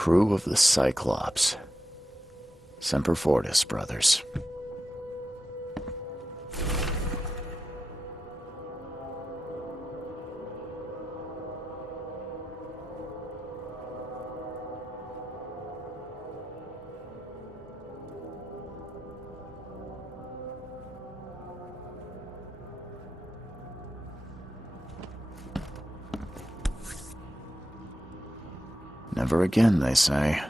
Crew of the Cyclops. Semper Fortis, brothers. Never again, they say.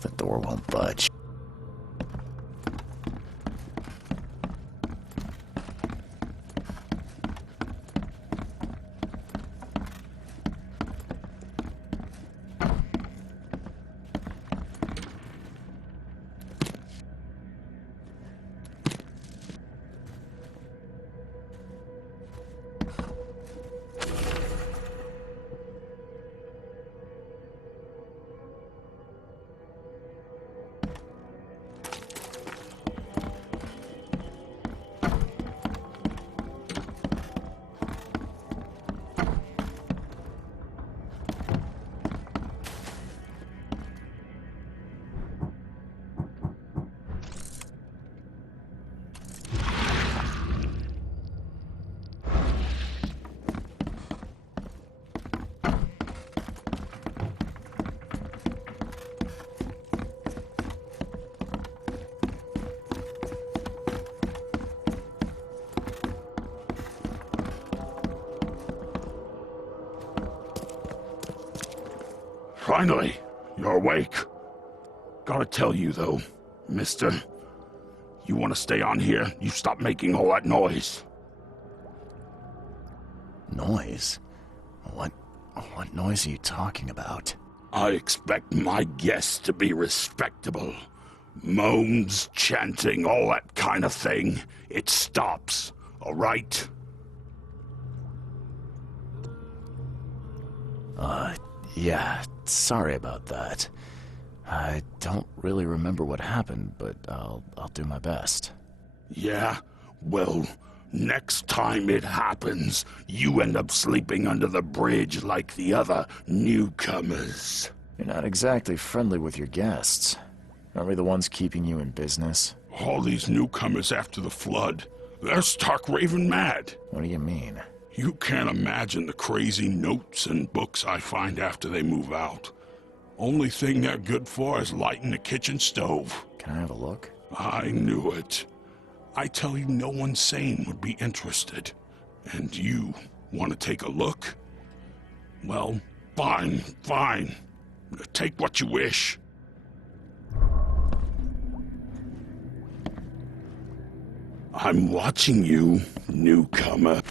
The door won't budge. Finally, you're awake. Gotta tell you, though, Mister, you want to stay on here? You stop making all that noise. Noise? What noise are you talking about? I expect my guests to be respectable. Moans, chanting, all that kind of thing. It stops, all right? Yeah, sorry about that. I don't really remember what happened, but I'll do my best. Yeah? Well, next time it happens, you end up sleeping under the bridge like the other newcomers. You're not exactly friendly with your guests. Aren't we the ones keeping you in business? All these newcomers after the flood, they're stark raving mad. What do you mean? You can't imagine the crazy notes and books I find after they move out. Only thing they're good for is lighting the kitchen stove. Can I have a look? I knew it. I tell you, no one sane would be interested. And you want to take a look? Well, fine, fine. Take what you wish. I'm watching you, newcomer.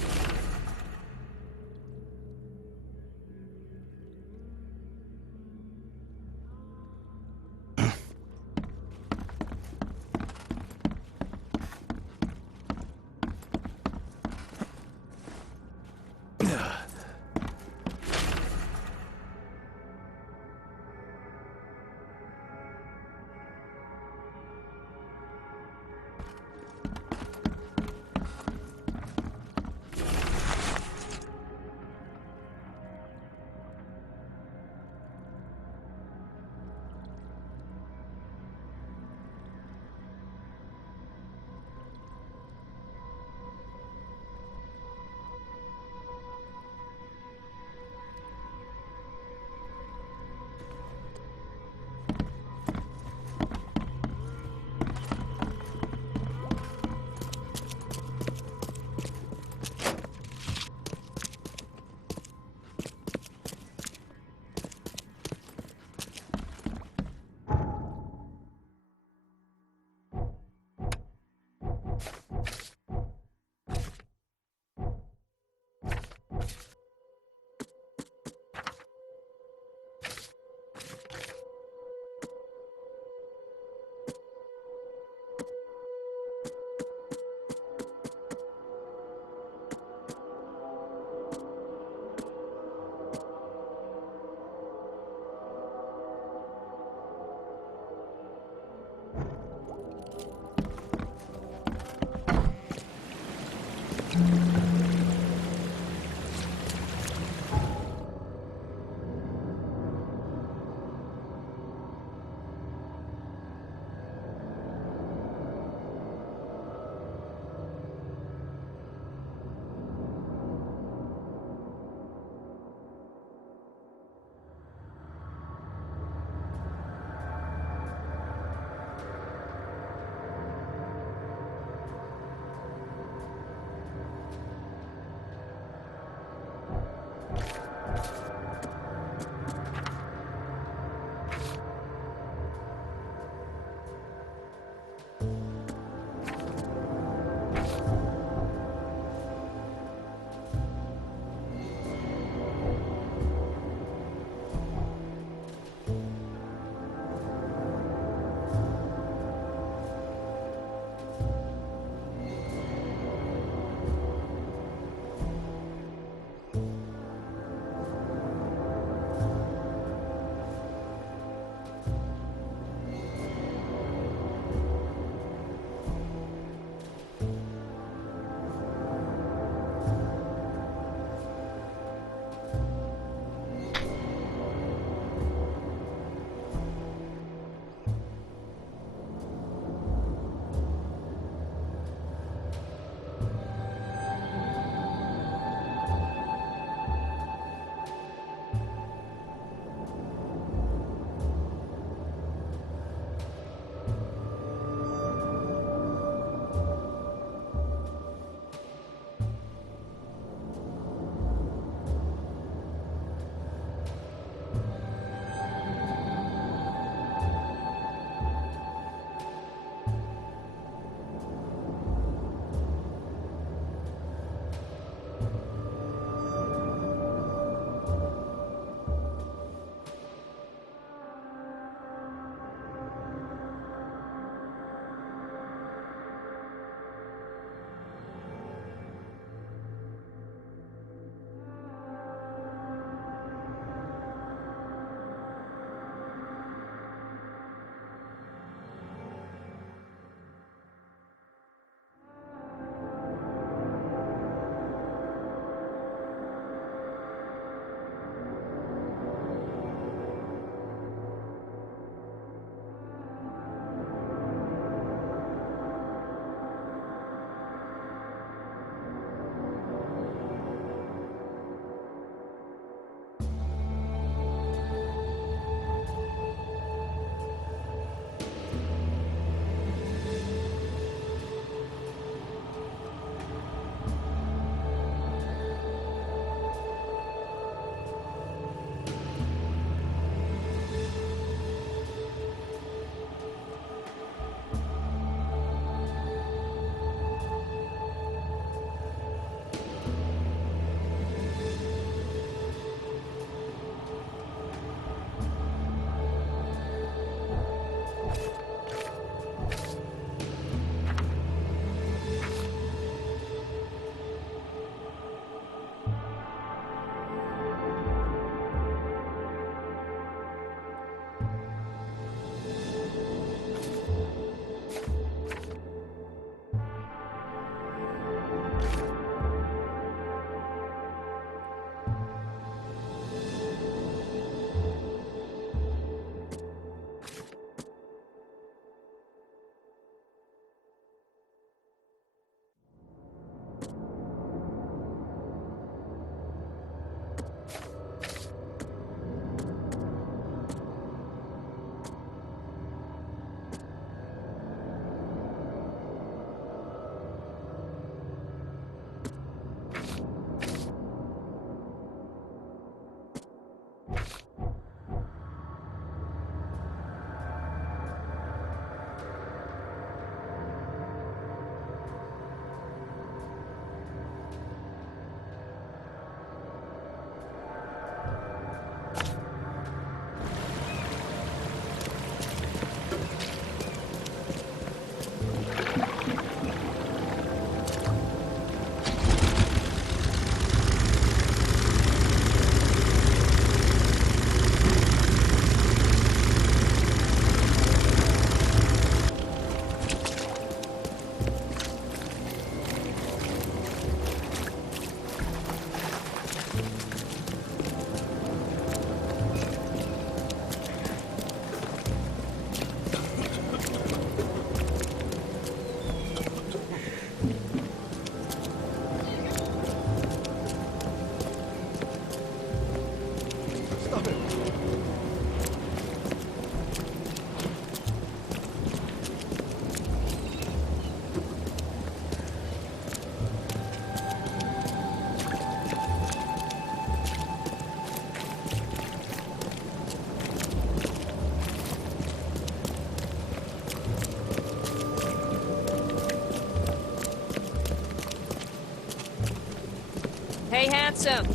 handsome.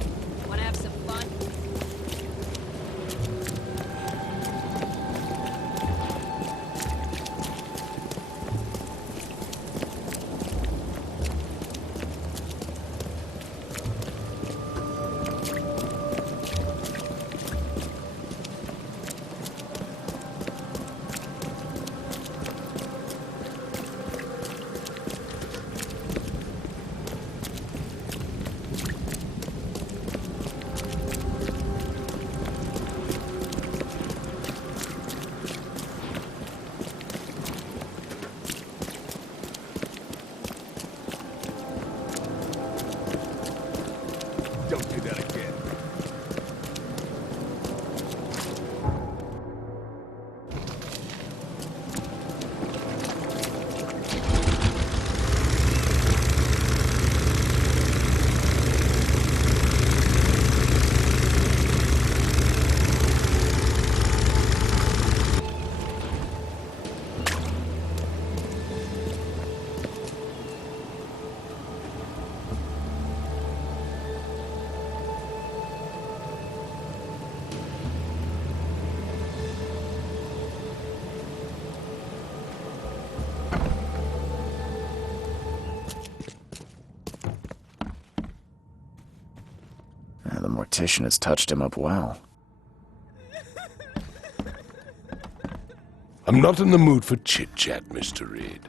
Wanna have some fun? Don't do that again. The mortician has touched him up well. I'm not in the mood for chit-chat, Mr. Reed.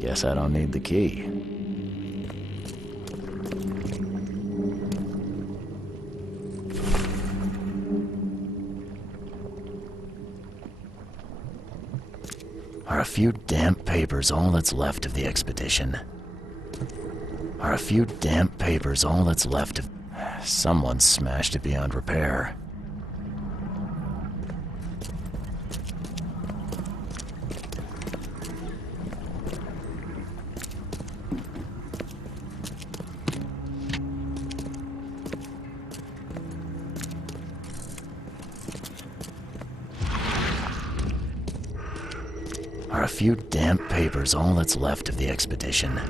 Guess I don't need the key. Are a few damp papers all that's left of the expedition? Are a few damp papers all that's left of... Someone smashed it beyond repair. Are a few damp papers all that's left of the expedition?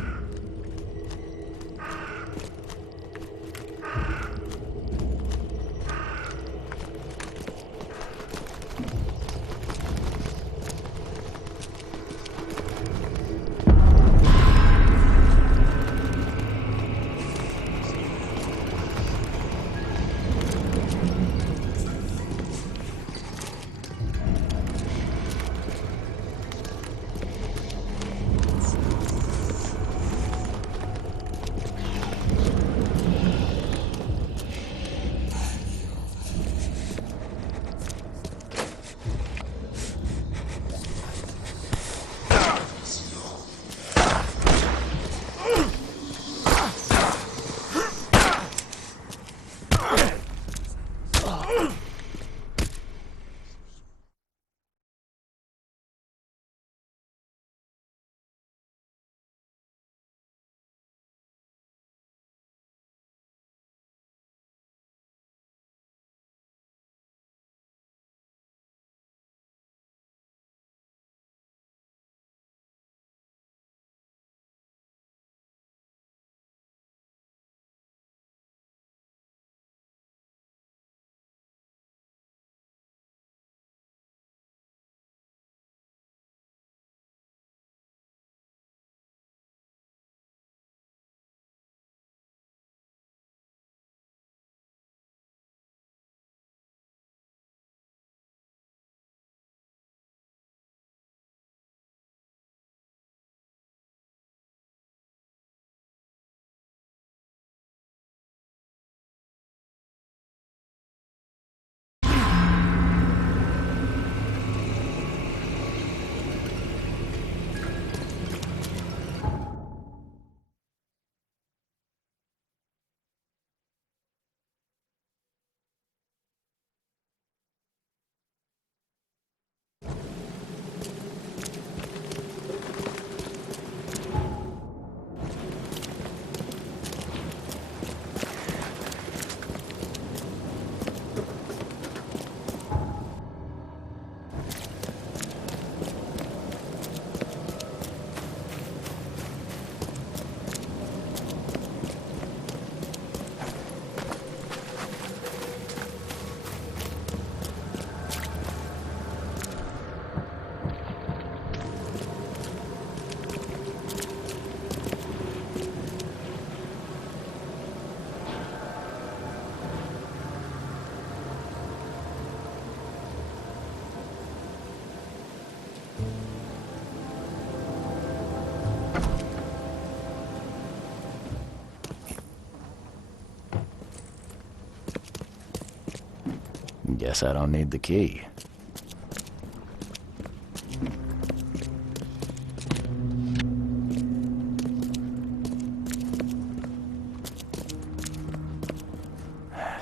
Guess I don't need the key.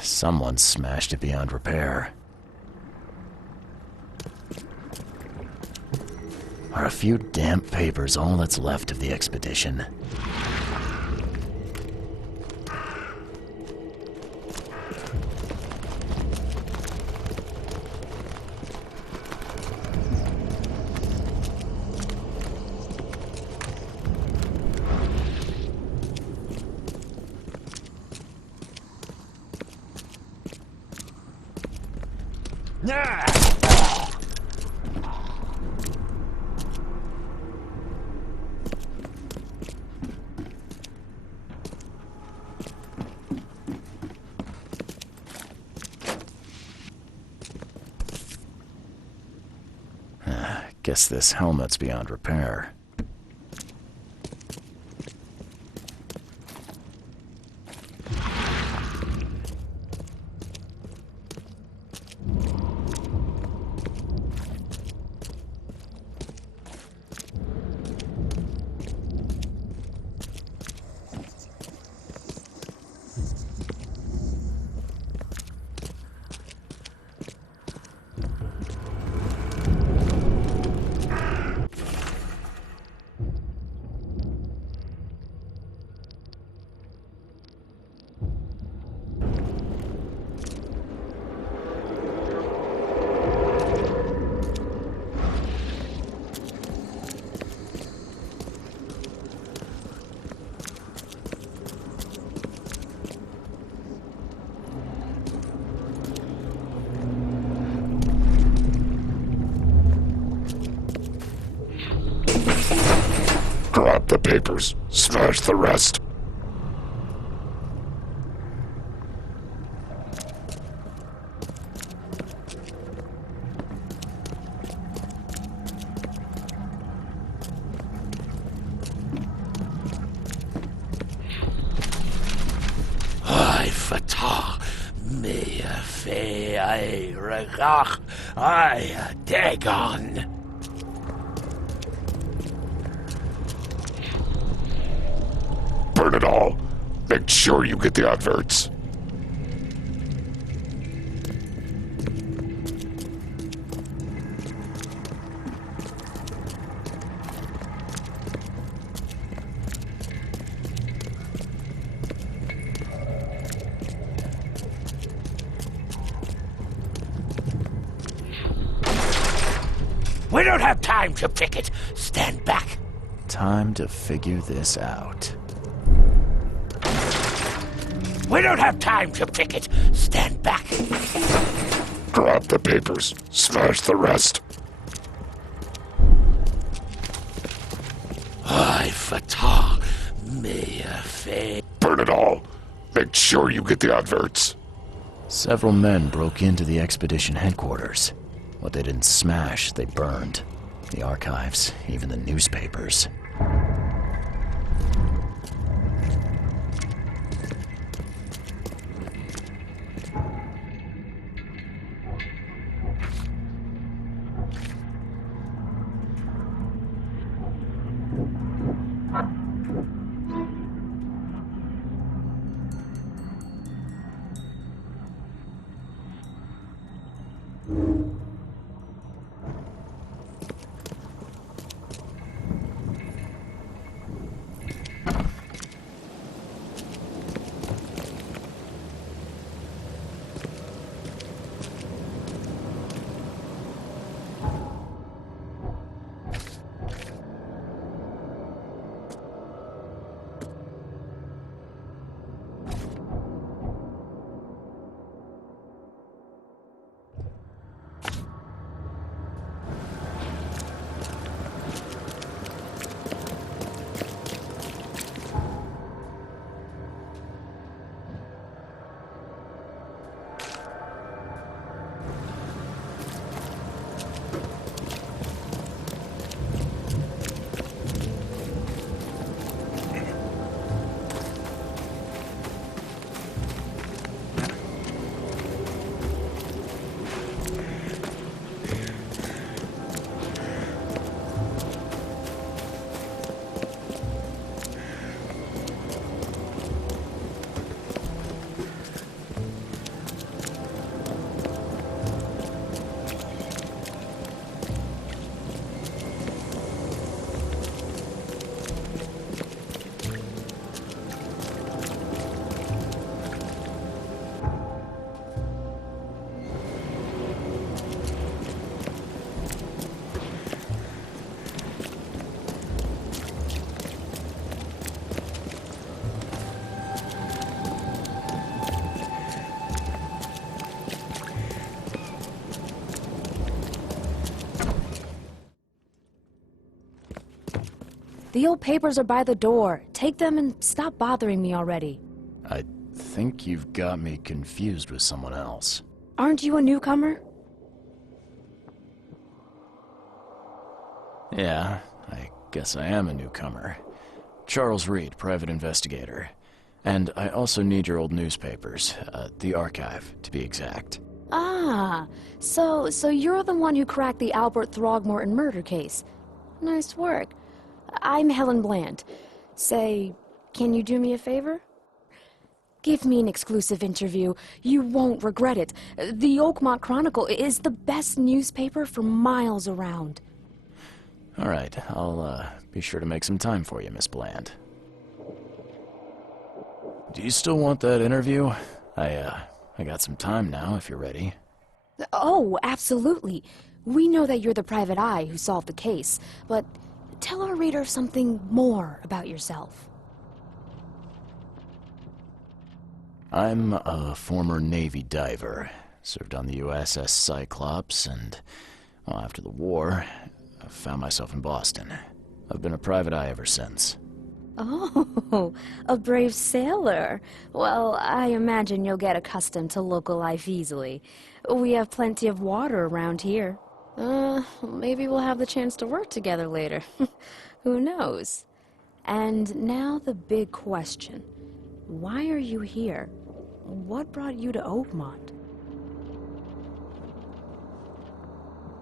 Someone smashed it beyond repair. Are a few damp papers all that's left of the expedition? Guess this helmet's beyond repair. the papers, smash the rest. I fata me fe I regach I dagon. Burn it all. Make sure you get the adverts. We don't have time to pick it. Stand back. Time to figure this out. We don't have time to pick it. Stand back. Grab the papers, smash the rest. I fata me fe. Burn it all. Make sure you get the adverts. Several men broke into the expedition headquarters. What they didn't smash, they burned. The archives, even the newspapers. The old papers are by the door. Take them and stop bothering me already. I think you've got me confused with someone else. Aren't you a newcomer? Yeah, I guess I am a newcomer. Charles Reed, private investigator. And I also need your old newspapers, the archive, to be exact. Ah, so you're the one who cracked the Albert Throgmorton murder case. Nice work. I'm Helen Bland. Say, can you do me a favor? Give me an exclusive interview. You won't regret it. The Oakmont Chronicle is the best newspaper for miles around. All right, I'll be sure to make some time for you, Miss Bland. Do you still want that interview? I got some time now, if you're ready. Oh, absolutely. We know that you're the private eye who solved the case, but tell our reader something more about yourself. I'm a former Navy diver. Served on the USS Cyclops, and, well, after the war, I found myself in Boston. I've been a private eye ever since. Oh, a brave sailor. Well, I imagine you'll get accustomed to local life easily. We have plenty of water around here. Maybe we'll have the chance to work together later. Who knows? And now the big question. Why are you here? What brought you to Oakmont?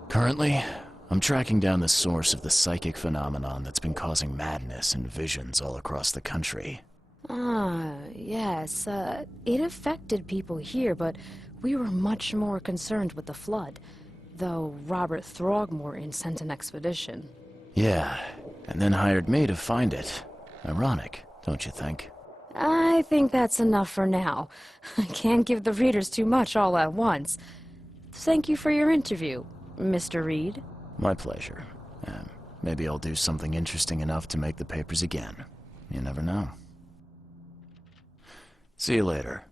Currently, I'm tracking down the source of the psychic phenomenon that's been causing madness and visions all across the country. Ah, yes, it affected people here, but we were much more concerned with the flood, though Robert Throgmorton sent an expedition. Yeah, and then hired me to find it. Ironic, don't you think? I think that's enough for now. I can't give the readers too much all at once. Thank you for your interview, Mr. Reed. My pleasure. Maybe I'll do something interesting enough to make the papers again. You never know. See you later.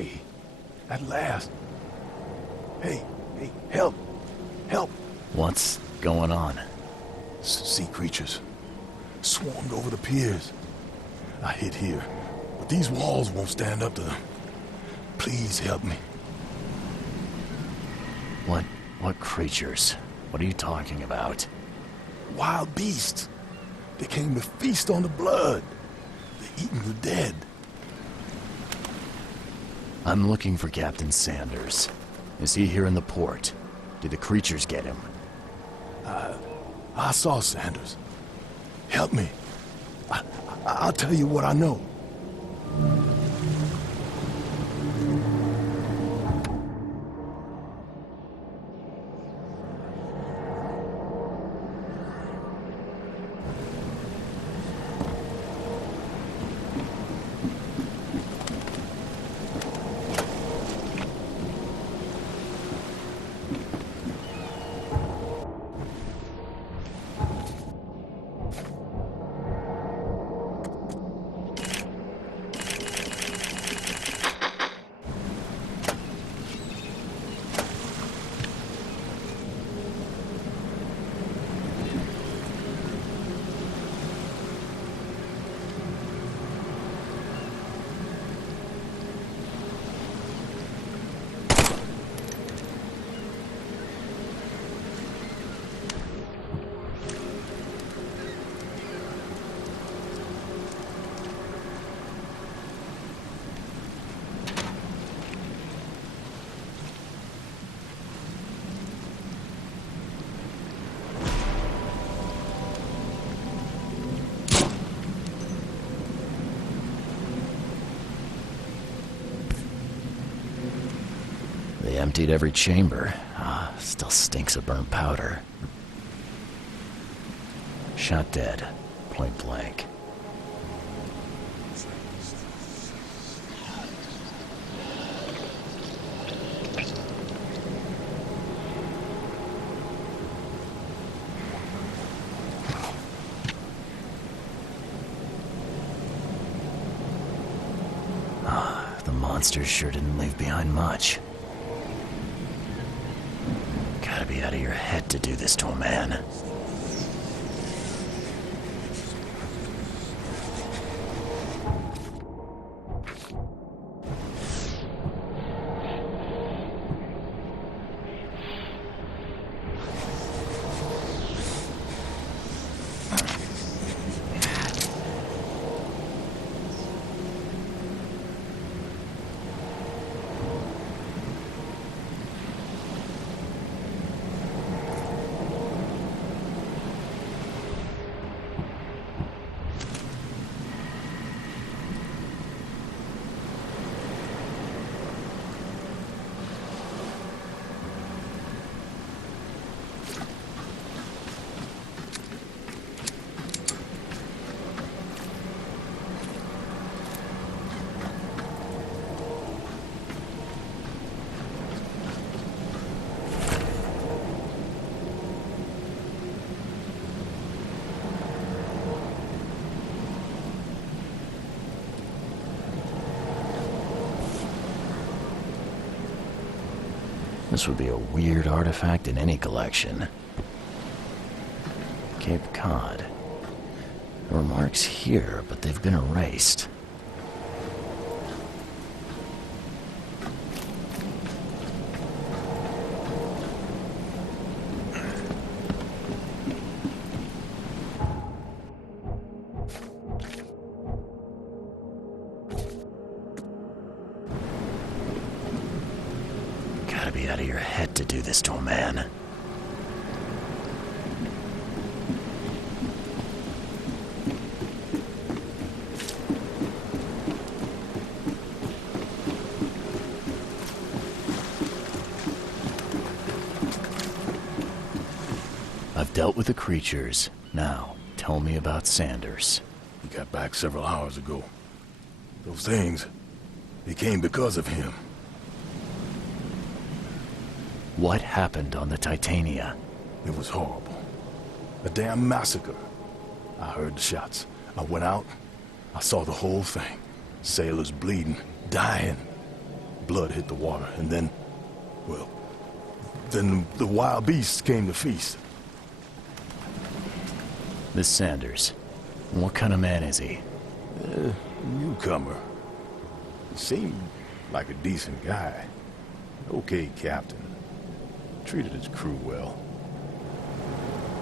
away. At last. Hey, help! Help! What's going on? Sea creatures. Swarmed over the piers. I hid here, but these walls won't stand up to them. Please help me. What creatures? What are you talking about? Wild beasts. They came to feast on the blood. They're eating the dead. I'm looking for Captain Sanders. Is he here in the port? Did the creatures get him? I saw Sanders. Help me. I'll tell you what I know. They emptied every chamber. Still stinks of burnt powder. Shot dead. Point blank. The monsters sure didn't leave behind much. Gotta be out of your head to do this to a man. This would be a weird artifact in any collection. Cape Cod. There were marks here, but they've been erased. Gotta be out of your head to do this to a man. I've dealt with the creatures. Now, tell me about Sanders. He got back several hours ago. Those things, they came because of him. What happened on the Titania? It was horrible. A damn massacre. I heard the shots. I went out. I saw the whole thing. Sailors bleeding, dying. blood hit the water, and then, well, then the wild beasts came to feast. This Sanders. What kind of man is he? Newcomer. Seemed like a decent guy. Okay, Captain. Treated his crew well.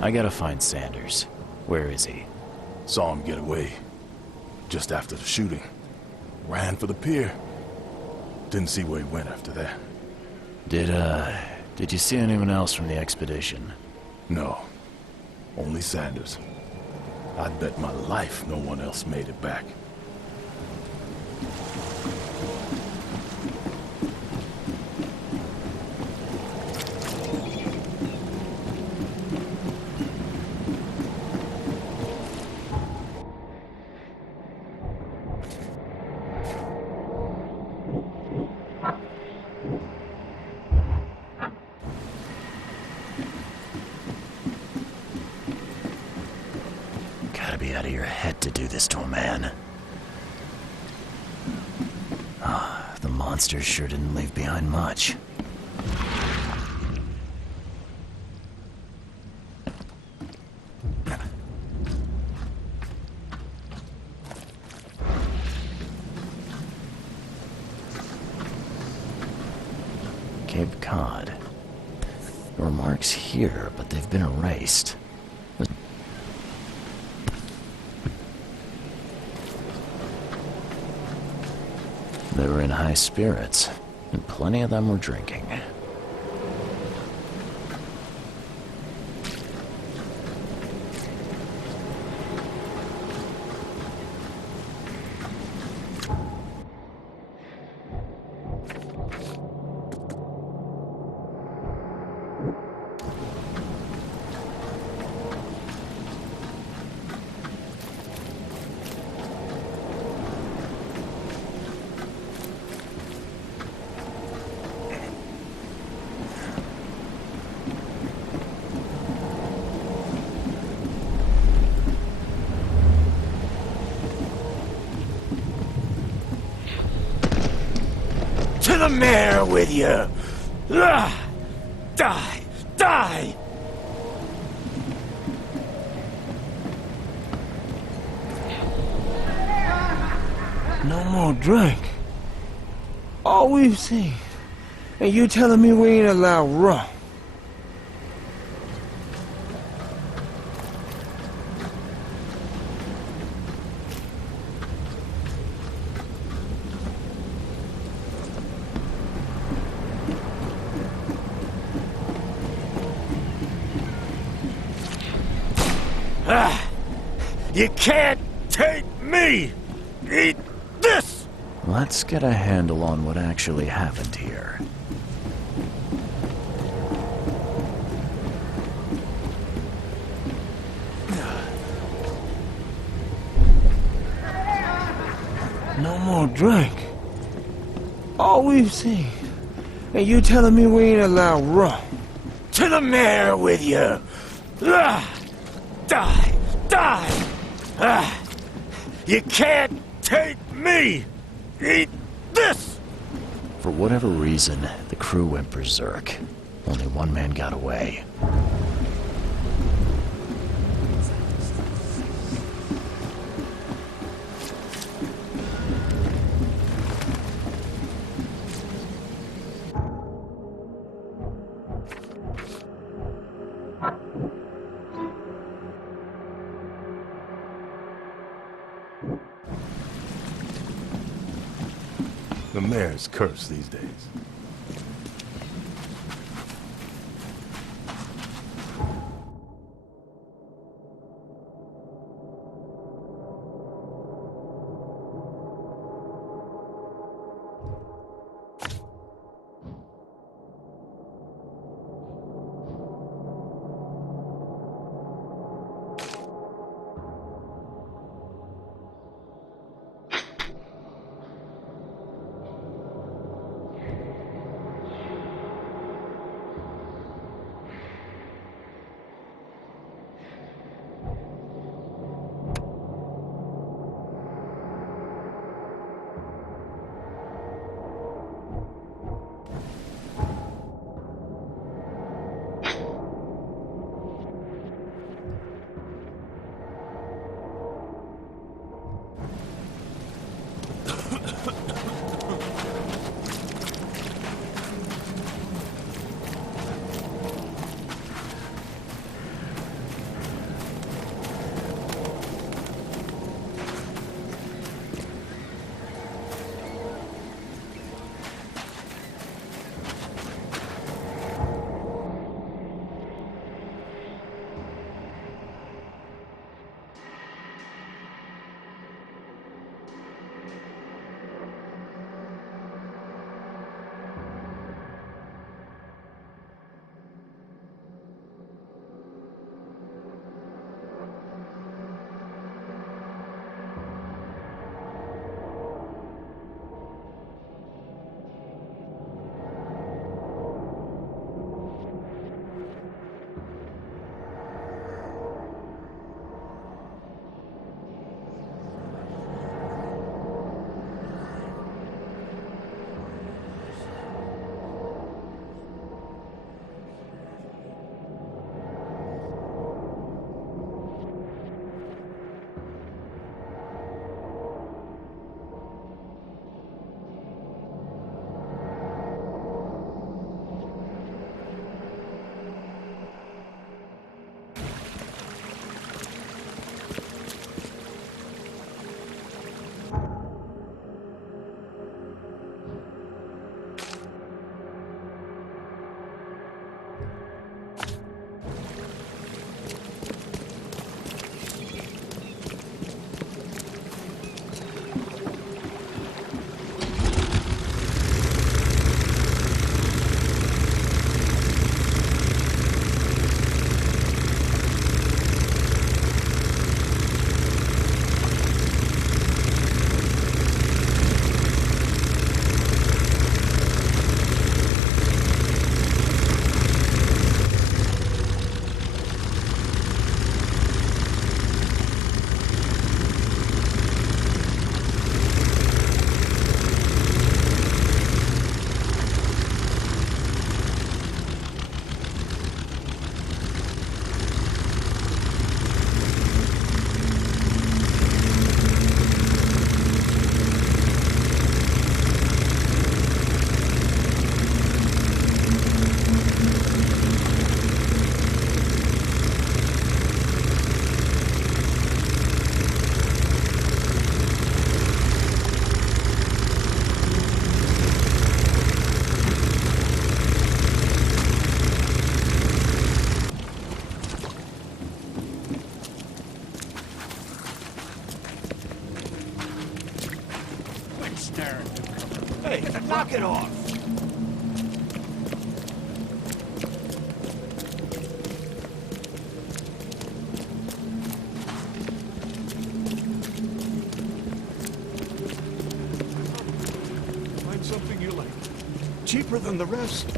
I gotta find Sanders. Where is he? Saw him get away. Just after the shooting. Ran for the pier. Didn't see where he went after that. Did you see anyone else from the expedition? No. Only Sanders. I'd bet my life no one else made it back. Gotta be out of your head to do this to a man. Ah, the monsters sure didn't leave behind much. Cape Cod. There were marks here, but they've been erased. They were in high spirits, and plenty of them were drinking. To the mayor with you! Die! Die! No more drink. All we've seen. And you telling me we ain't allowed rum? You can't take me! Eat this! Let's get a handle on what actually happened here. No more drink. All we've seen. And you telling me we ain't allowed rum? To the mayor with you! Die! You can't take me! Eat this! For whatever reason, the crew went berserk. Only one man got away. The mayor's cursed these days. it off! Find something you like. Cheaper than the rest.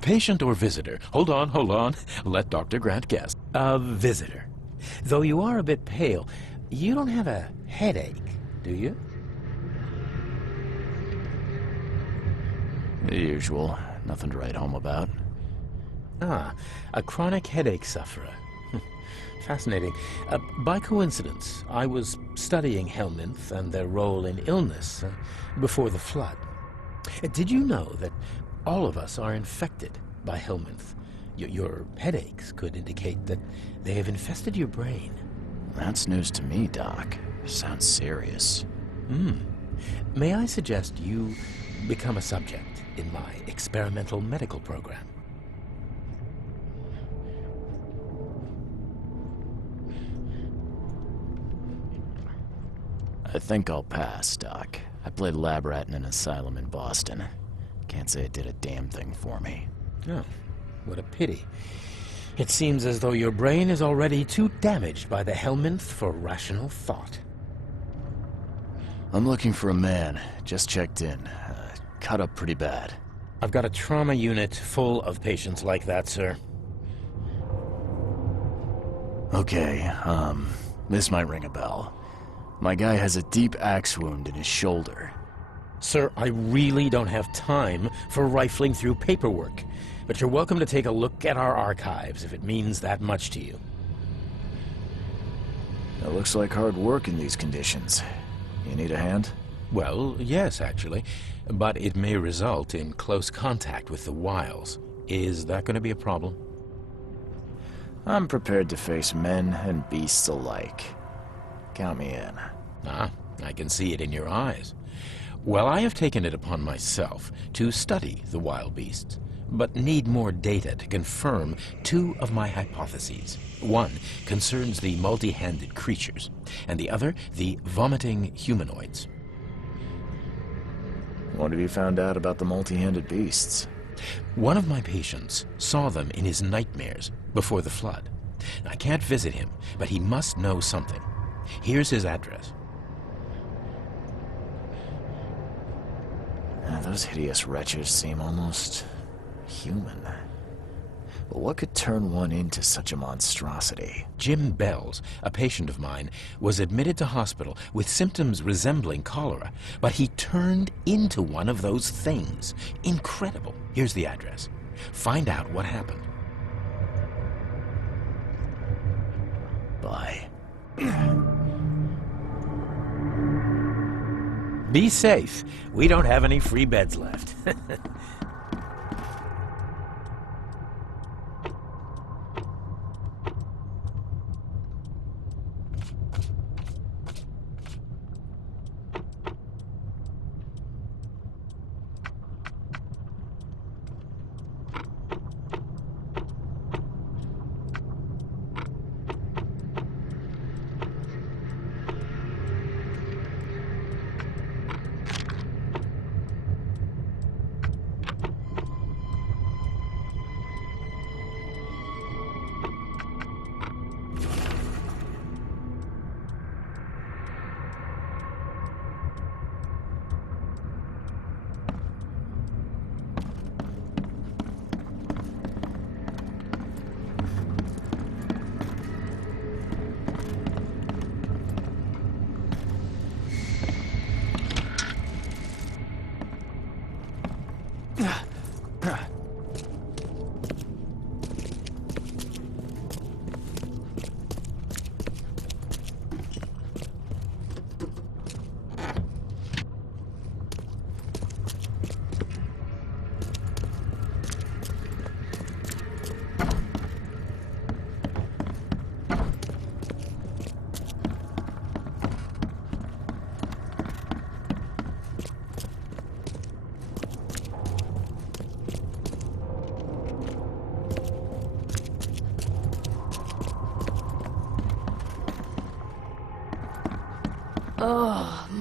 Patient or visitor? Hold on. Let Dr. Grant guess. A visitor. Though you are a bit pale, you don't have a headache, do you? The usual. Nothing to write home about. Ah, a chronic headache sufferer. Fascinating. By coincidence, I was studying helminths and their role in illness before the flood. Did you know that all of us are infected by helminth? Your headaches could indicate that they have infested your brain. That's news to me, Doc. Sounds serious. May I suggest you become a subject in my experimental medical program? I think I'll pass, Doc. I played lab rat in an asylum in Boston. Can't say it did a damn thing for me. Oh, what a pity. It seems as though your brain is already too damaged by the helminth for rational thought. I'm looking for a man. Just checked in. Cut up pretty bad. I've got a trauma unit full of patients like that, sir. Okay, this might ring a bell. My guy has a deep axe wound in his shoulder. Sir, I really don't have time for rifling through paperwork, but you're welcome to take a look at our archives if it means that much to you. It looks like hard work in these conditions. You need a hand? Well, yes, actually, but it may result in close contact with the wiles. Is that going to be a problem? I'm prepared to face men and beasts alike. Count me in. Ah, I can see it in your eyes. Well, I have taken it upon myself to study the wild beasts, but need more data to confirm two of my hypotheses. One concerns the multi-handed creatures, and the other the vomiting humanoids. What have you found out about the multi-handed beasts? One of my patients saw them in his nightmares before the flood. I can't visit him, but he must know something. Here's his address. Those hideous wretches seem almost human. But what could turn one into such a monstrosity? Jim Bells, a patient of mine, was admitted to hospital with symptoms resembling cholera, but he turned into one of those things. Incredible. Here's the address. Find out what happened. Bye. Be safe. We don't have any free beds left.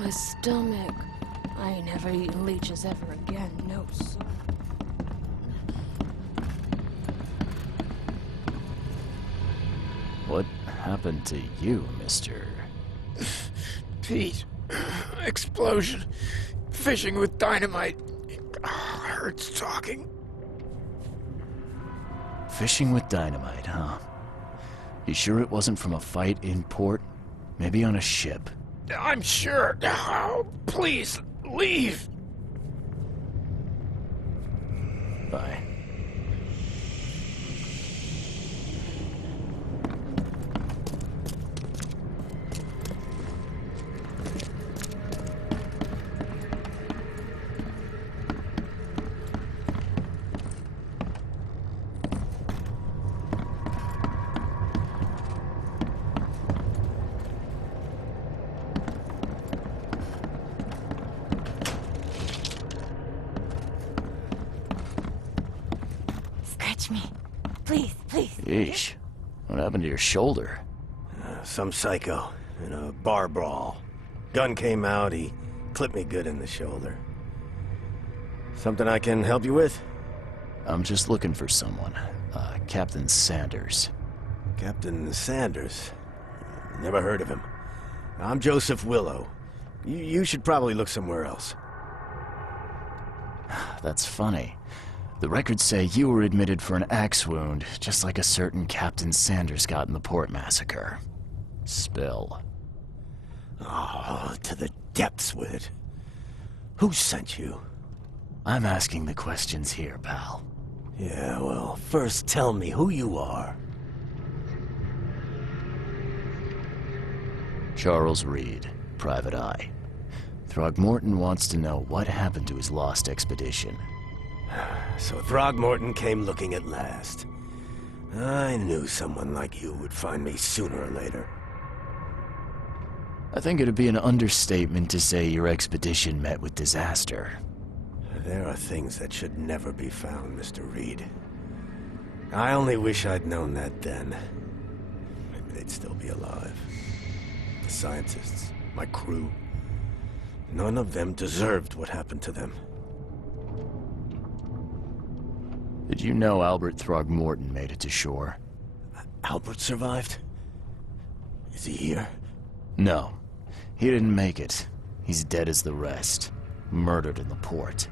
my stomach. I ain't never eaten leeches ever again, no sir. What happened to you, mister? Pete. Explosion. Fishing with dynamite. Hurts talking. Fishing with dynamite, huh? You sure it wasn't from a fight in port? Maybe on a ship? I'm sure. Oh, please, leave. Bye. Scratch me. Please, please. Yeesh. What happened to your shoulder? Some psycho in a bar brawl. Gun came out, he clipped me good in the shoulder. Something I can help you with? I'm just looking for someone. Captain Sanders. Captain Sanders? Never heard of him. I'm Joseph Willow. You should probably look somewhere else. That's funny. The records say you were admitted for an axe wound, just like a certain Captain Sanders got in the port massacre. Spill. Oh, to the depths with it. Who sent you? I'm asking the questions here, pal. Yeah, well, first tell me who you are. Charles Reed, Private Eye. Throgmorton wants to know what happened to his lost expedition. So Throgmorton came looking at last. I knew someone like you would find me sooner or later. I think it'd be an understatement to say your expedition met with disaster. There are things that should never be found, Mr. Reed. I only wish I'd known that then. Maybe they'd still be alive. The scientists, my crew. None of them deserved what happened to them. Did you know Albert Throgmorton made it to shore? Albert survived? Is he here? No. He didn't make it. He's dead as the rest. Murdered in the port.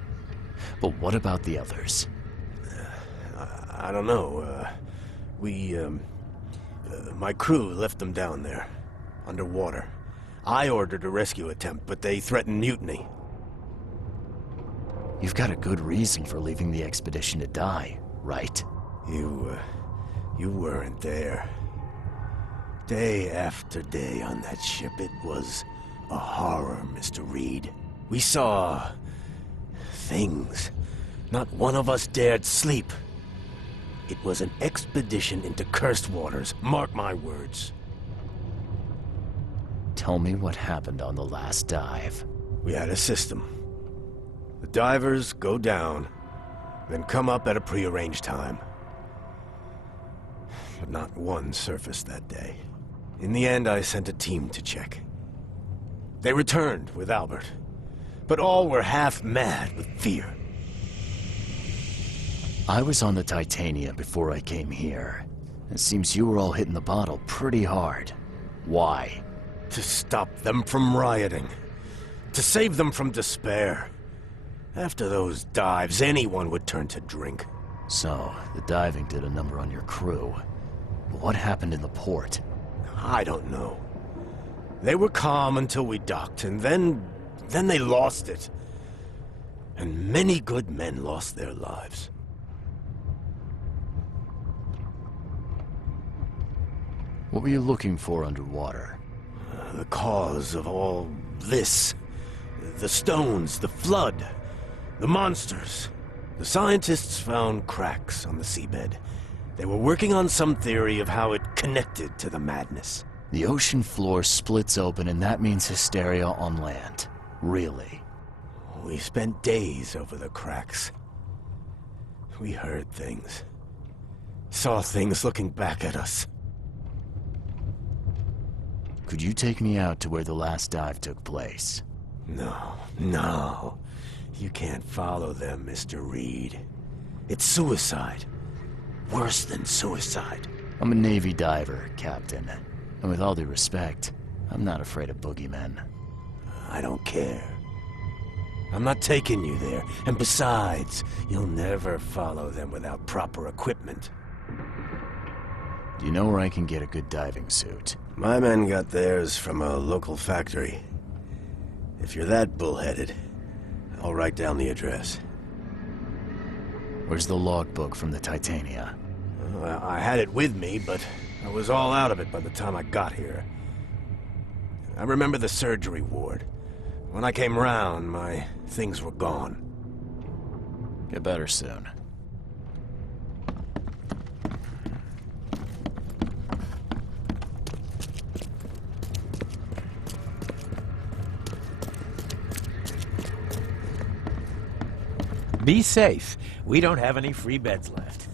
But what about the others? I don't know. My crew left them down there, underwater. I ordered a rescue attempt, but they threatened mutiny. You've got a good reason for leaving the expedition to die, right? You weren't there. Day after day on that ship, it was a horror, Mr. Reed. We saw things. Not one of us dared sleep. It was an expedition into cursed waters, mark my words. Tell me what happened on the last dive. We had a system. The divers go down, then come up at a prearranged time. But not one surfaced that day. In the end, I sent a team to check. They returned with Albert, but all were half mad with fear. I was on the Titania before I came here. It seems you were all hitting the bottle pretty hard. Why? To stop them from rioting. To save them from despair. After those dives, anyone would turn to drink. So, the diving did a number on your crew. But what happened in the port? I don't know. They were calm until we docked, and then they lost it. And many good men lost their lives. What were you looking for underwater? The cause of all this. The stones, the flood, the monsters. The scientists found cracks on the seabed. They were working on some theory of how it connected to the madness. The ocean floor splits open and that means hysteria on land. Really? We spent days over the cracks. We heard things. Saw things looking back at us. Could you take me out to where the last dive took place? No. You can't follow them, Mr. Reed. It's suicide. Worse than suicide. I'm a Navy diver, Captain. And with all due respect, I'm not afraid of boogeymen. I don't care. I'm not taking you there. And besides, you'll never follow them without proper equipment. Do you know where I can get a good diving suit? My men got theirs from a local factory. If you're that bullheaded, I'll write down the address. Where's the logbook from the Titania? Well, I had it with me, but I was all out of it by the time I got here. I remember the surgery ward. When I came round, my things were gone. Get better soon. Be safe. We don't have any free beds left.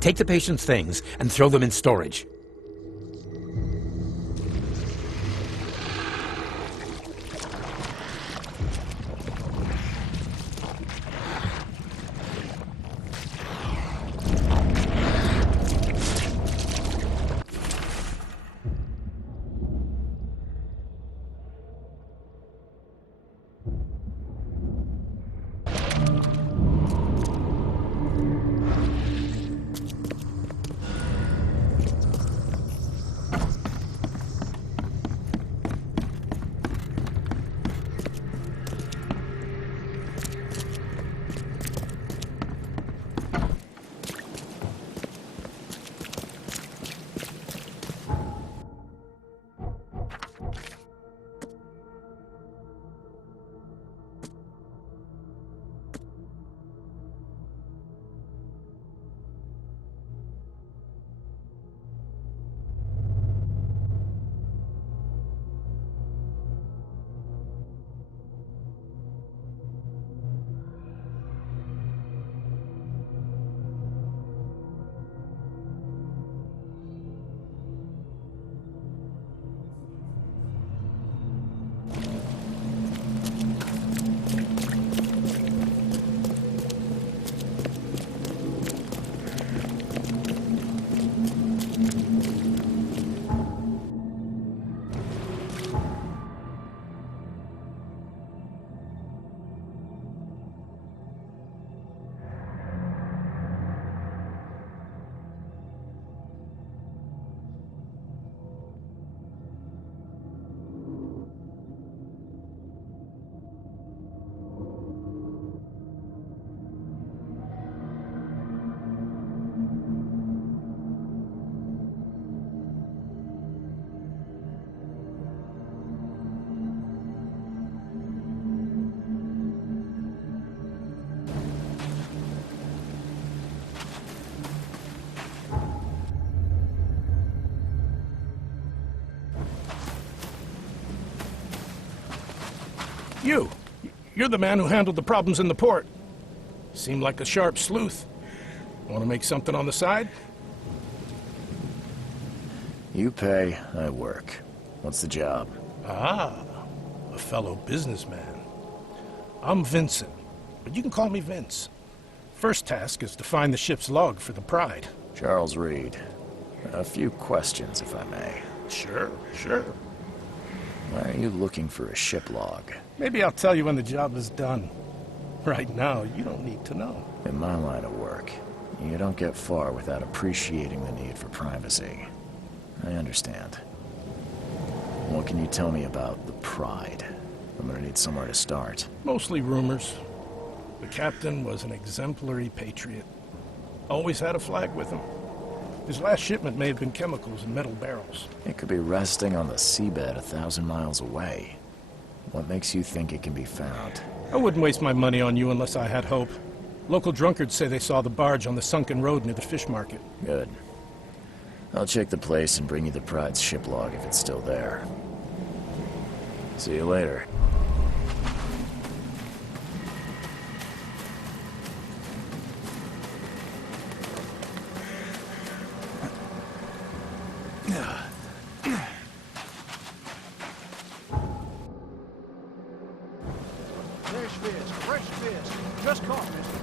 Take the patient's things and throw them in storage. You're the man who handled the problems in the port. Seem like a sharp sleuth. Want to make something on the side? You pay, I work. What's the job? Ah, a fellow businessman. I'm Vincent, but you can call me Vince. First task is to find the ship's log for the Pride. Charles Reed. A few questions, if I may. Sure. Why are you looking for a ship log? Maybe I'll tell you when the job is done. Right now, you don't need to know. In my line of work, you don't get far without appreciating the need for privacy. I understand. What can you tell me about the Pride? I'm gonna need somewhere to start. Mostly rumors. The captain was an exemplary patriot. Always had a flag with him. His last shipment may have been chemicals in metal barrels. It could be resting on the seabed 1,000 miles away. What makes you think it can be found? I wouldn't waste my money on you unless I had hope. Local drunkards say they saw the barge on the sunken road near the fish market. Good. I'll check the place and bring you the Pride's ship log if it's still there. See you later. Fresh fish. Just caught, mister.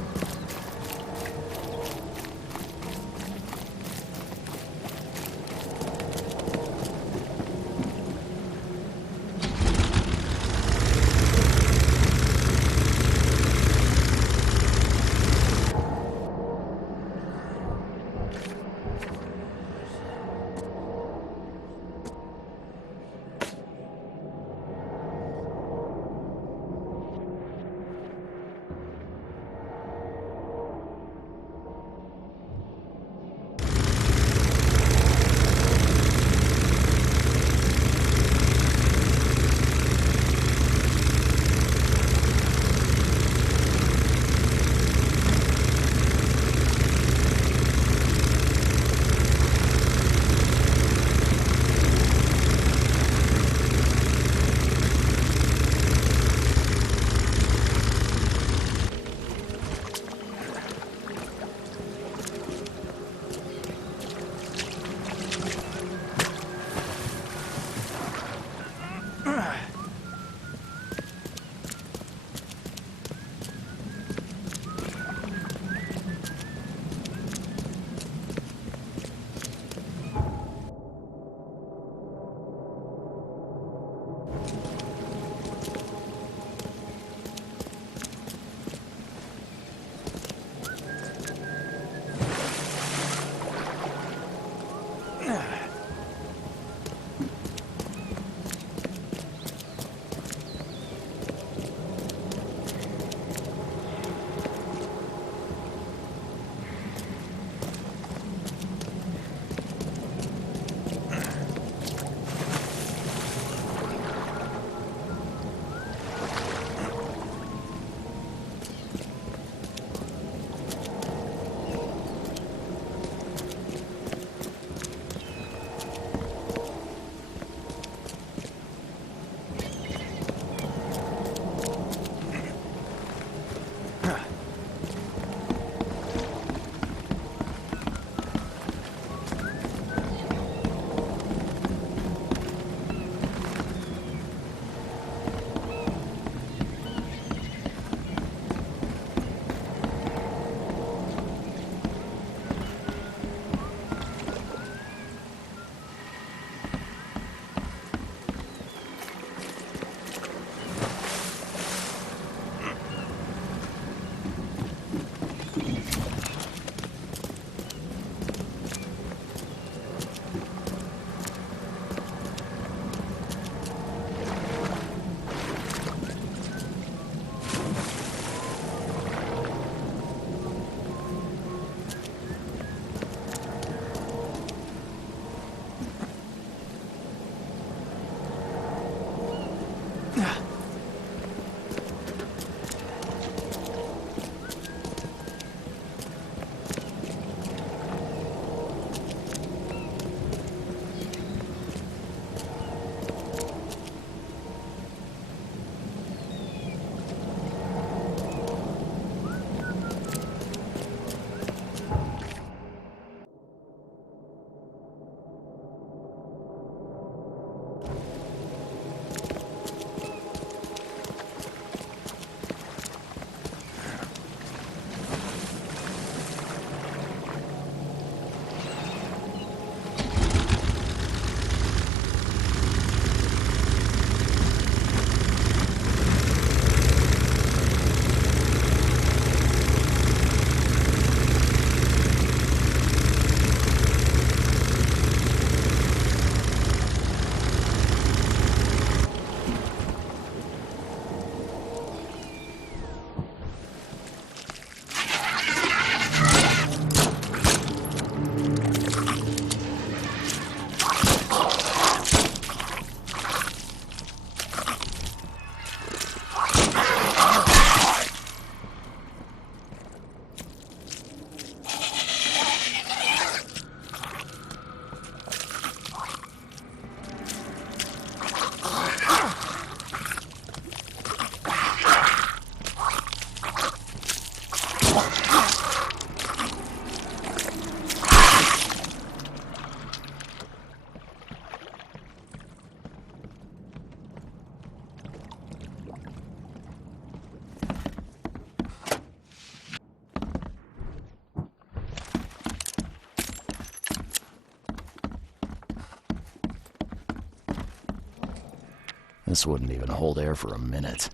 This wouldn't even hold air for a minute.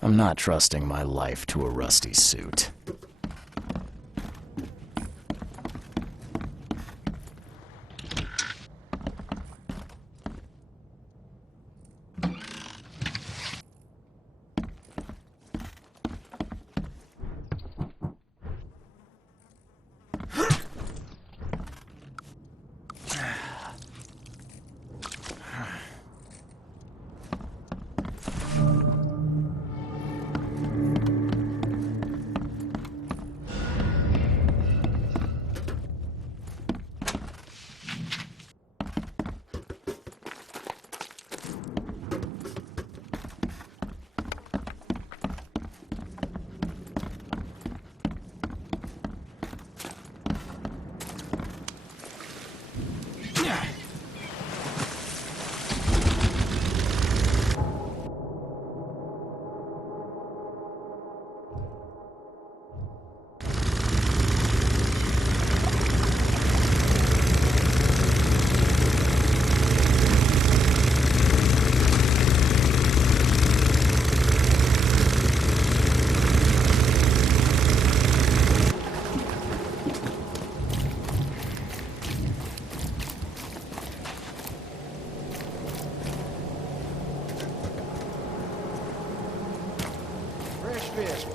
I'm not trusting my life to a rusty suit.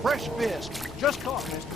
Fresh fish. Just caught, mister.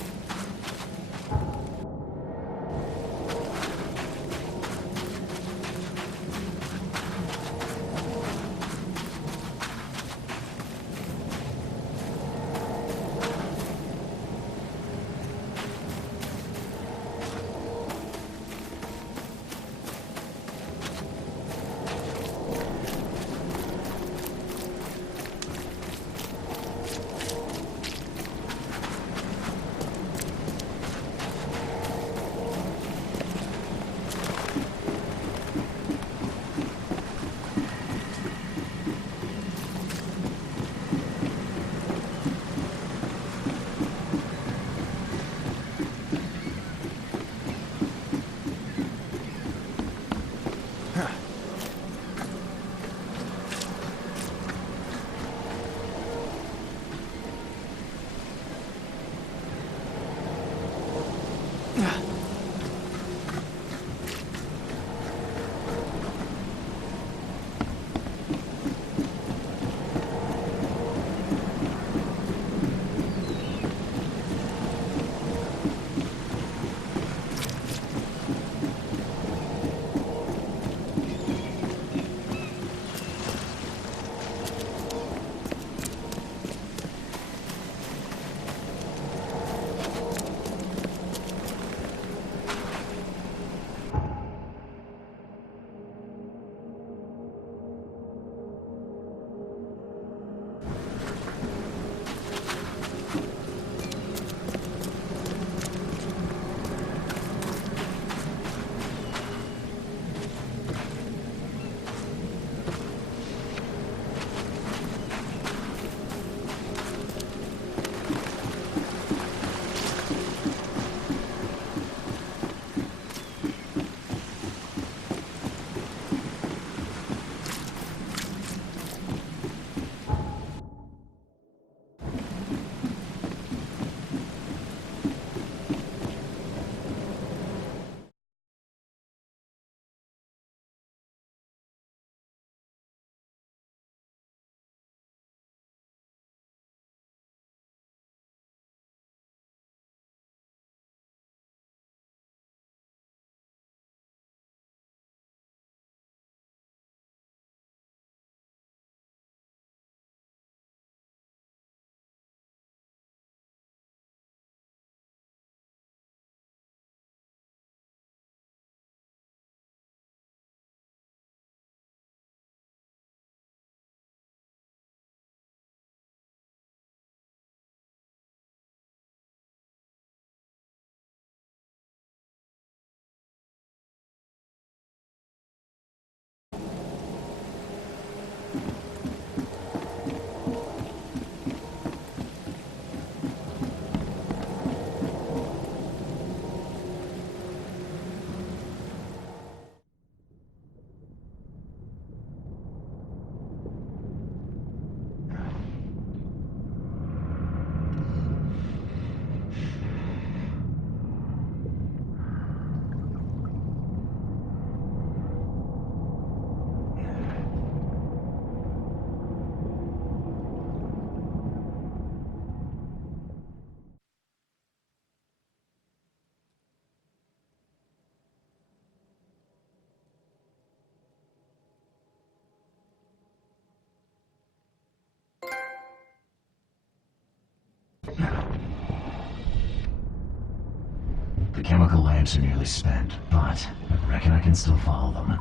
The chemical lamps are nearly spent, but I reckon I can still follow them.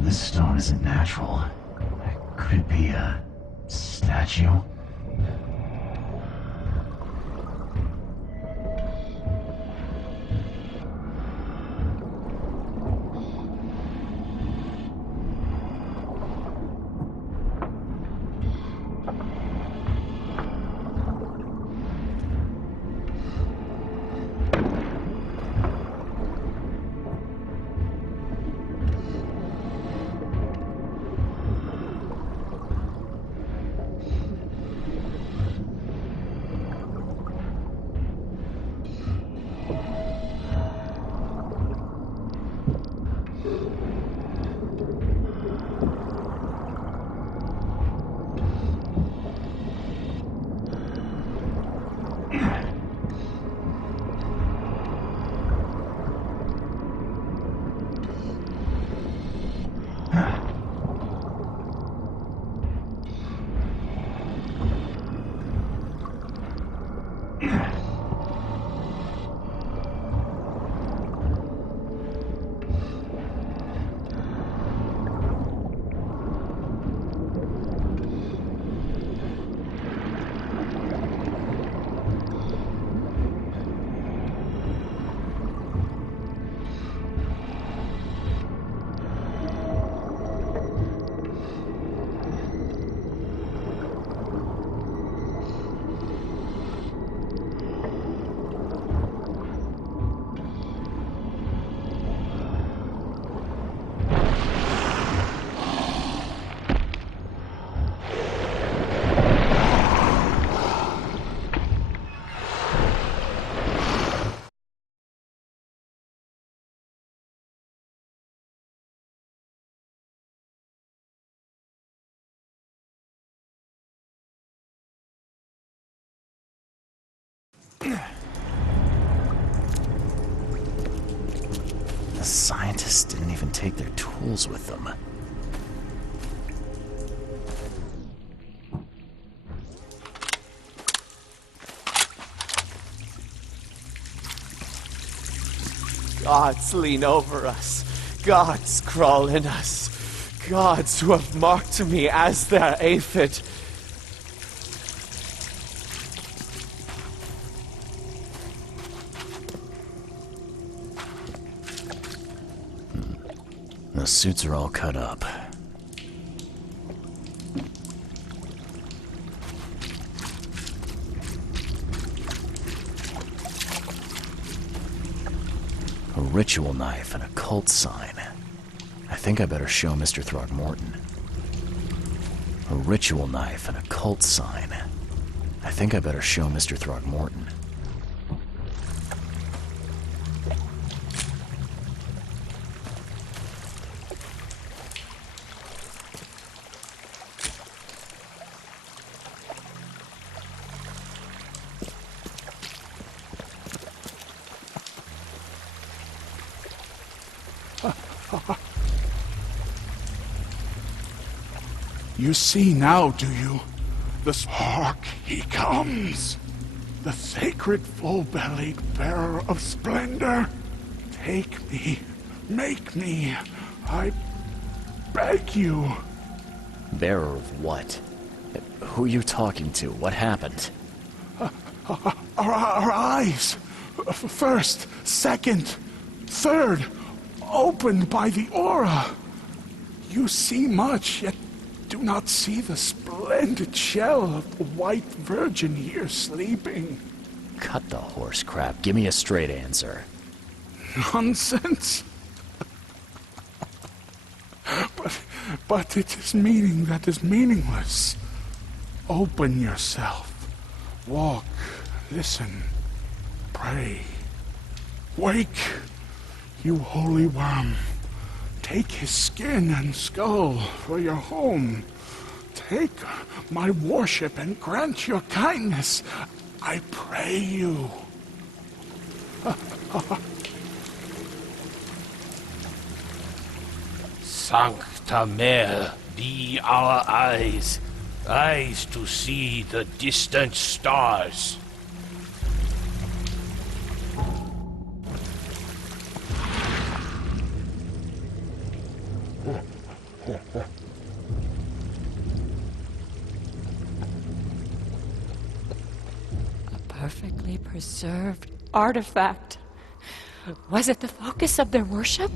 This stone isn't natural. Could it be a statue? The scientists didn't even take their tools with them. Gods lean over us. Gods crawl in us. Gods who have marked me as their aphid. The suits are all cut up. A ritual knife and a cult sign. I think I better show Mr. Throgmorton. A ritual knife and a cult sign. I think I better show Mr. Throgmorton. You see now, do you? Hark, he comes! The sacred full-bellied bearer of splendor! Take me, make me, I beg you. Bearer of what? Who are you talking to? What happened? Our eyes! First, second, third, opened by the aura. You see much, yet do not see the splendid shell of the white virgin here sleeping. Cut the horse crap. Give me a straight answer. Nonsense. But it is meaning that is meaningless. Open yourself. Walk, listen, pray. Wake, you holy worm. Take his skin and skull for your home. Take my worship and grant your kindness. I pray you. Sancta Mare, be our eyes, eyes to see the distant stars. A perfectly preserved artifact. Was it the focus of their worship?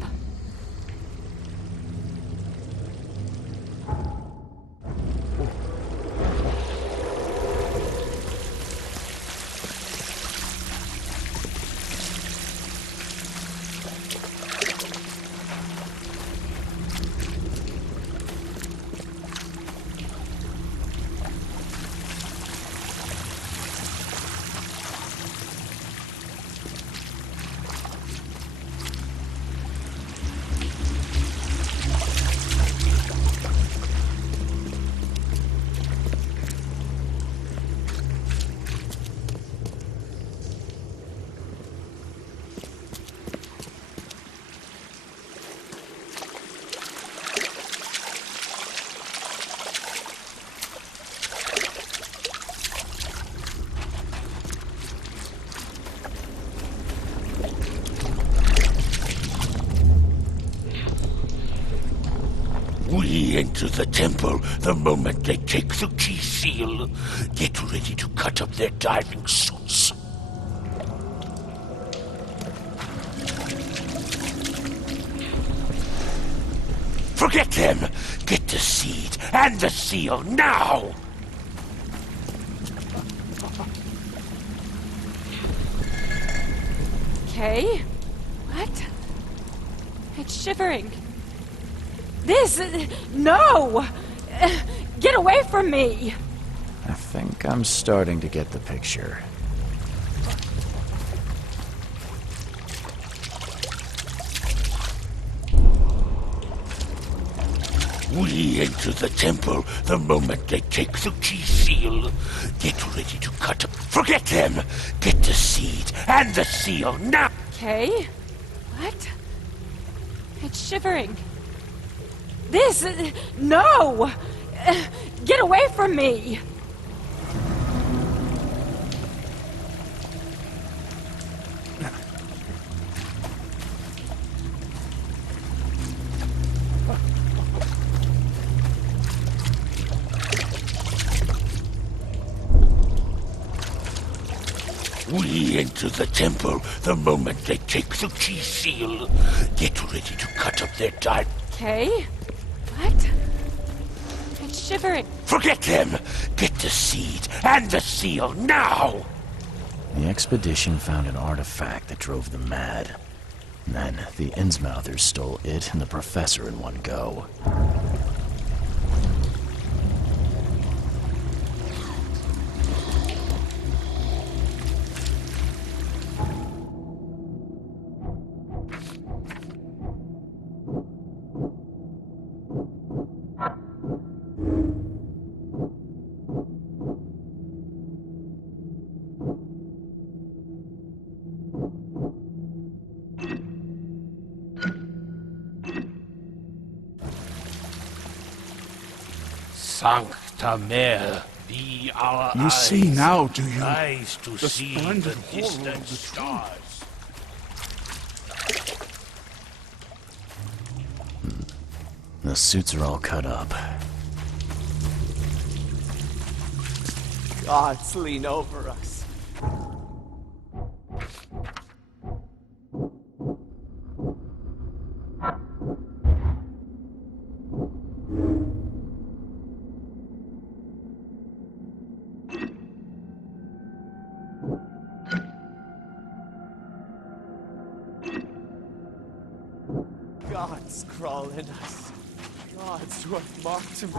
We enter the temple the moment they take the key seal. Get ready to cut up their diving suits. Forget them! Get the seed and the seal now! Okay. What? It's shivering. This... No! Get away from me! I think I'm starting to get the picture. We enter the temple the moment they take the key seal. Get ready to cut up. Forget them! Get the seed and the seal now! Okay. What? It's shivering. This... No! Get away from me! We enter the temple the moment they take the key seal. Get ready to cut up their time. Okay. What? It's shivering. Forget them! Get the seed and the seal now! The expedition found an artifact that drove them mad. And then the Innsmouthers stole it and the professor in one go. Sancta Mare, be our You eyes. see now, do you? Eyes to The see splendid the horror distant of the stars. The suits are all cut up. Gods lean over us. Gods crawl in us. Gods who have marked him.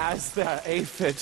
as their aphid.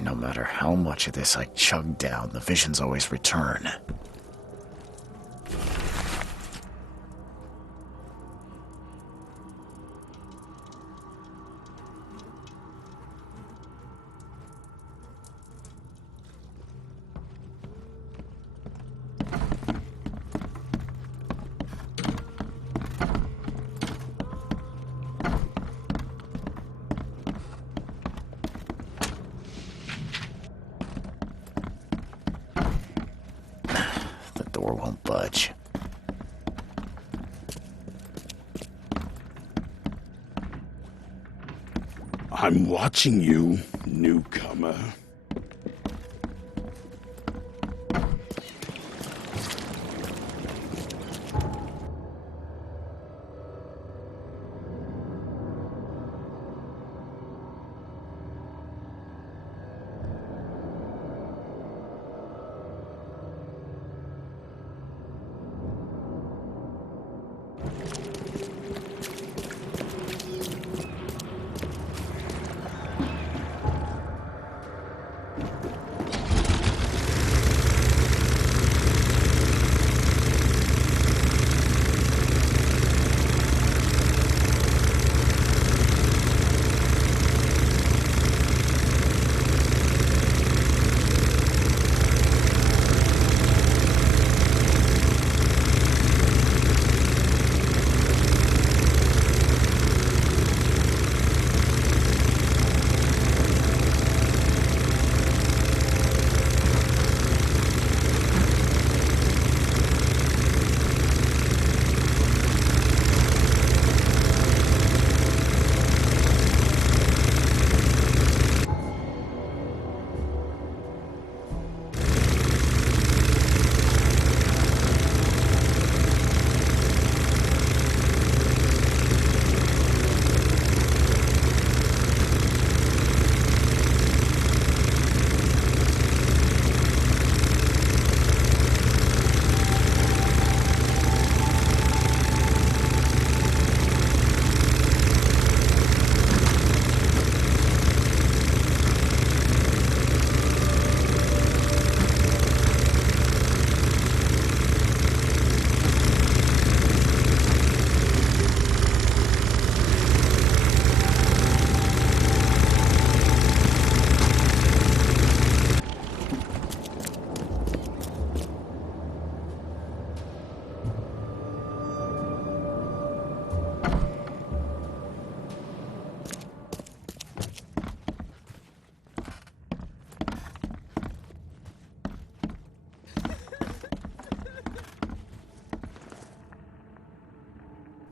No matter how much of this I chug down, the visions always return. Door won't budge. I'm watching you, newcomer.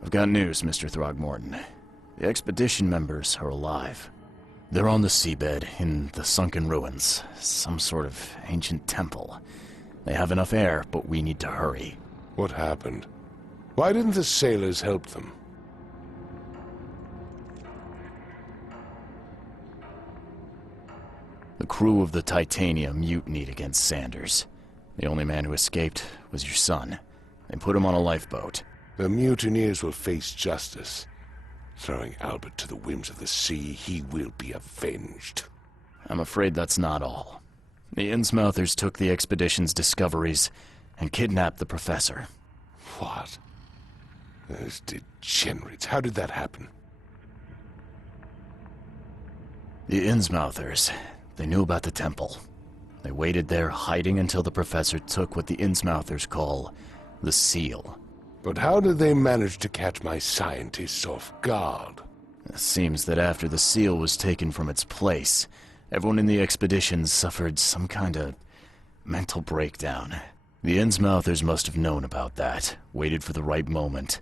I've got news, Mr. Throgmorton. The expedition members are alive. They're on the seabed in the sunken ruins, some sort of ancient temple. They have enough air, but we need to hurry. What happened? Why didn't the sailors help them? The crew of the Titania mutinied against Sanders. The only man who escaped was your son. They put him on a lifeboat. The mutineers will face justice. Throwing Albert to the whims of the sea, he will be avenged. I'm afraid that's not all. The Innsmouthers took the expedition's discoveries and kidnapped the professor. What? Those degenerates. How did that happen? The Innsmouthers. They knew about the temple. They waited there, hiding until the professor took what the Innsmouthers call the seal. But how did they manage to catch my scientists off guard? It seems that after the seal was taken from its place, everyone in the expedition suffered some kind of mental breakdown. The Innsmouthers must have known about that, waited for the right moment.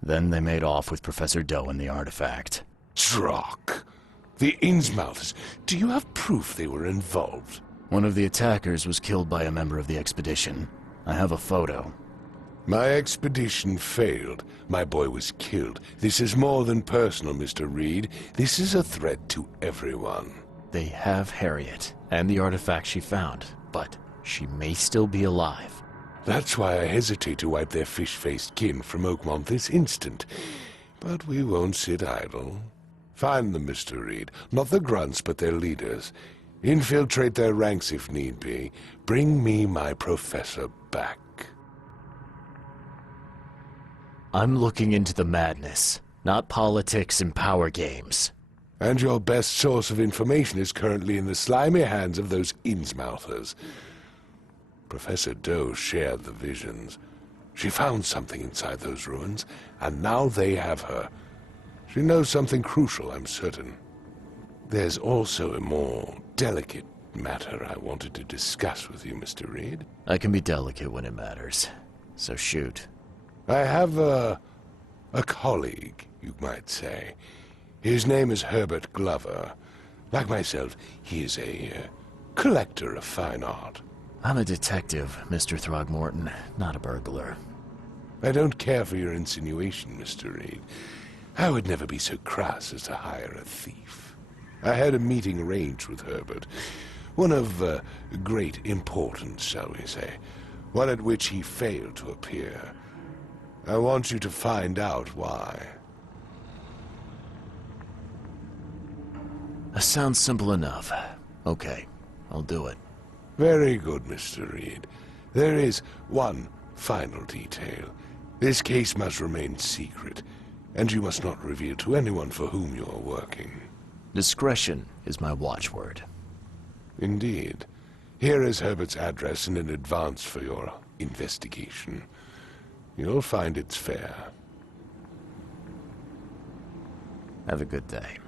Then they made off with Professor Doe and the artifact. Drock! The Innsmouthers! Do you have proof they were involved? One of the attackers was killed by a member of the expedition. I have a photo. My expedition failed. My boy was killed. This is more than personal, Mr. Reed. This is a threat to everyone. They have Harriet, and the artifact she found, but she may still be alive. That's why I hesitate to wipe their fish-faced kin from Oakmont this instant. But we won't sit idle. Find them, Mr. Reed. Not the grunts, but their leaders. Infiltrate their ranks if need be. Bring me my professor back. I'm looking into the madness, not politics and power games. And your best source of information is currently in the slimy hands of those Innsmouthers. Professor Doe shared the visions. She found something inside those ruins, and now they have her. She knows something crucial, I'm certain. There's also a more delicate matter I wanted to discuss with you, Mr. Reed. I can be delicate when it matters, so shoot. I have a colleague, you might say. His name is Herbert Glover. Like myself, he is a collector of fine art. I'm a detective, Mr. Throgmorton, not a burglar. I don't care for your insinuation, Mr. Reed. I would never be so crass as to hire a thief. I had a meeting arranged with Herbert, one of great importance, shall we say, one at which he failed to appear. I want you to find out why. That sounds simple enough. Okay, I'll do it. Very good, Mr. Reed. There is one final detail. This case must remain secret, and you must not reveal to anyone for whom you are working. Discretion is my watchword. Indeed. Here is Herbert's address in advance for your investigation. You'll find it's fair. Have a good day.